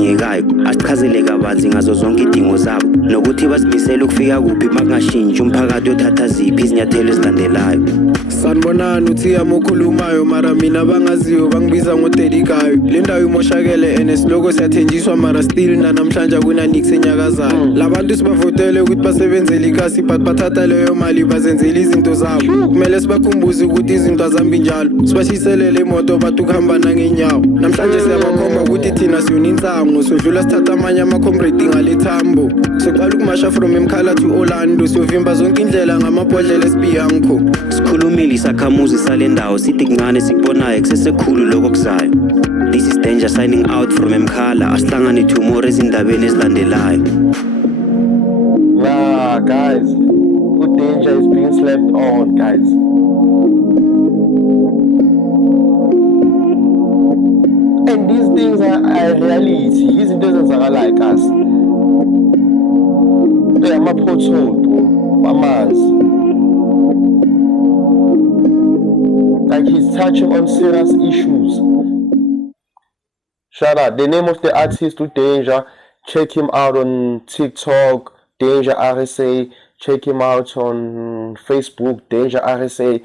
ezidingekayo, asichazele kabanzi ngazo zonke idingo zabo, nokuthi basimisele ukufika kuphi makungashintshi umphakathi othatha ziphi izinyathelo ezilandelayo. Sanibonani uThiyama okhulumayo, mara mina bangaziyo bangibiza ngoDedikayo. Le ndawo imoshakele and siloko siyathenjiswa mara still nanamhlanje akunanix enyakazayo. Labantu sibavotele ukuthi basebenzele ikasi but bathatha leyo mali bazenzele izinto zabo. Kumele sibakhumbuze ukuthi izinto azambi njalo, sibashiselele imoto bathi ukuhamba nangenyawo. Namhlanje siyabakhomba ukuthi thina siyoninsango, sodlula sithatha amanye ama-comrade ngalethambo. Siqala ukumasha from eMkhala to Orlando, siyovimba zonke indlela ngamabhodlela esibiyankho. Sikhulumile isakhamuzi sale ndawo sithi kuncane sikubonayo kusesekhulu lokho kuzayo. This is Danger signing out from eMkhala. Asihlangane tomorrow ezindabeni ezilandelayo. Nah, guys, good Danger is being slept on, guys. And these things are reality. Izinto ezenzakala like us. They are pothole, bro. Like he's touching on serious issues. Shout out. The name of the artist to Danger. Check him out on TikTok, Danger RSA. Check him out on Facebook, Danger RSA.